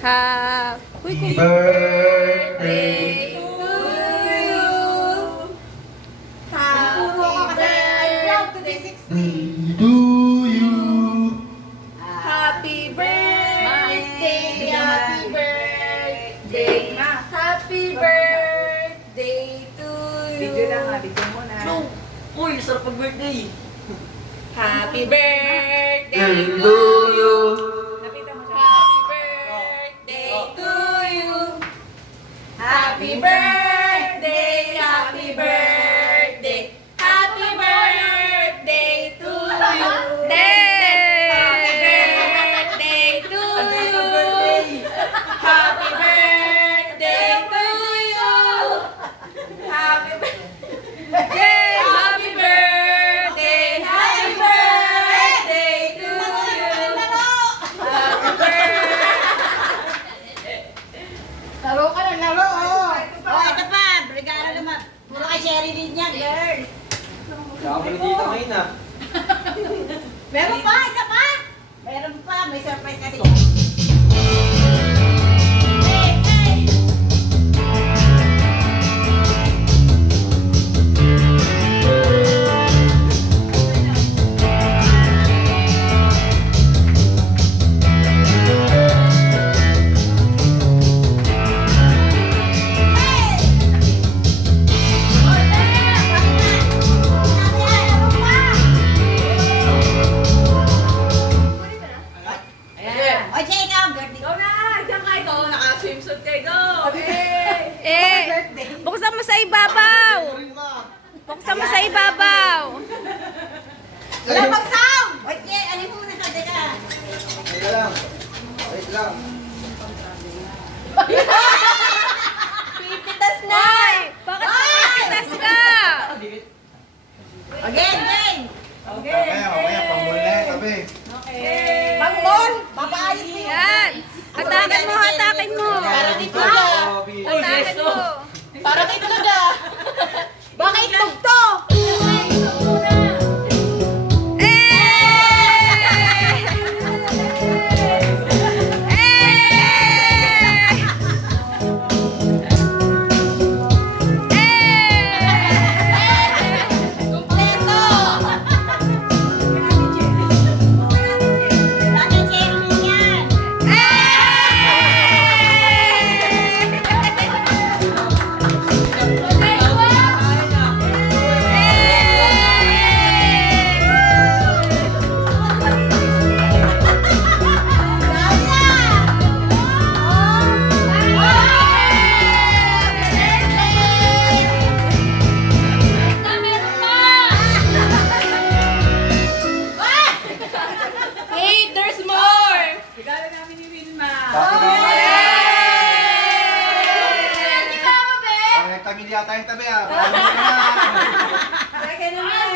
Happy birthday to you. to you. Happy birthday, happy birthday, happy birthday to you. Video lang ha, video mo na. Uy, sarap pag-birthday. Happy birthday to To you. you. Napita mo siya. Happy birthday to you. Happy birthday, happy birthday, happy birthday to you. Happy birthday to you. Happy birthday to you. Happy birthday, happy birthday, happy birthday to you. Happy birthday. Laro ka ng laro, oh. Oh, ito pa. Regalo naman. Puro kay Sherry din yan, girls. Kakapalit dito ngayon ah. Meron pa, isa pa. Meron pa, may surprise kasi. Hey, hey. O, check out, birthday. Go na! Diyan kayo. Go! Naka-swimsuit kayo. Go! Buksan mo sa ibabaw. Buksan mo sa ibabaw. Wala pang sound. O, check, ano mo muna sa teka. Teka lang. Wait lang. Pipitas na! Hoy! Bakit pipitas ka? Again, again. Okay. Pangmuli na yan, tabi. Pang-mall, papaayos mo yun. Yan. Hatakin mo, hatakin mo. Parang itloga. Hatakin mo. Parang itloga. Baka itlog to. Kompleto. Bakit Sherry yan? Wait, there's more! Regalo namin ni Wilma. Hindi ka ba, be? Ang pamilya tayong tabi ah. Teka naman.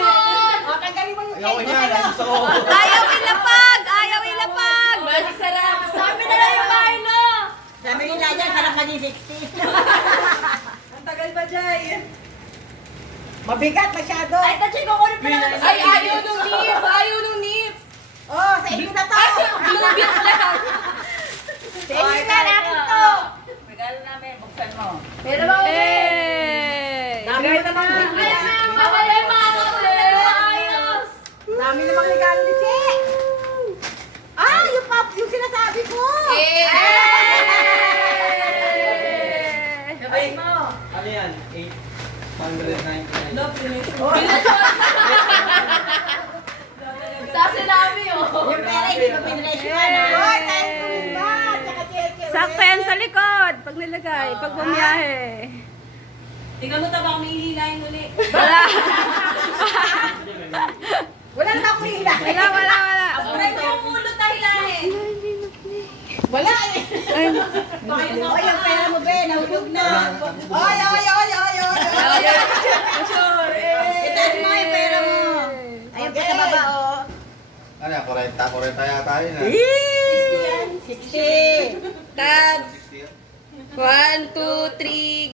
O, tanggalin mo yung Ayaw ko cake mo niya, sa'yo. gusto ko. Ayaw ilapag! Ayaw ilapag! Magic sarap! Sabi na lang yung bahay, no? Sabi nila dyan, sarap ka 16. Ang tagal ba, Jai? Mabigat masyado. Ay, touchin ko kunin pa lang. Ay, ayaw nung nips! Ayaw nung nips! Oh, sa inyo na to. Blue bits lang! Sa inyo na natin to. Regalo namin, buksan mo. Pero ba, Hey! Dami mo namang Ay, mawala yung mga kapatid! Ayos! Dami namang regalo ni Che. Ah, yung pop, yung sinasabi ko. Gabay mo. Ano yan? 899. Love, finish mo. Tapos sinabi, oh! Yung pera, hindi mo pinresyon. Oh, thank you, ma. Tsaka Cheche. Sakto yan sa likod. Pag nilagay, pag bumiyahe. Tingnan mo tabang may hihilahin muli. Wala. Wala na akong hila. Wala. Pwede yung ulo tahilahin! Wala eh. Ay, Oh, yung pera mo, be, nahulog na. Oy, oy, oy, oy, oy, oy. Itaas mo yung pera mo. Ayun pa sa baba, oh. Ano yan? 40 yata yun ah. 60 yan. 60. Tabs! 60 yan. 1, 2, 3,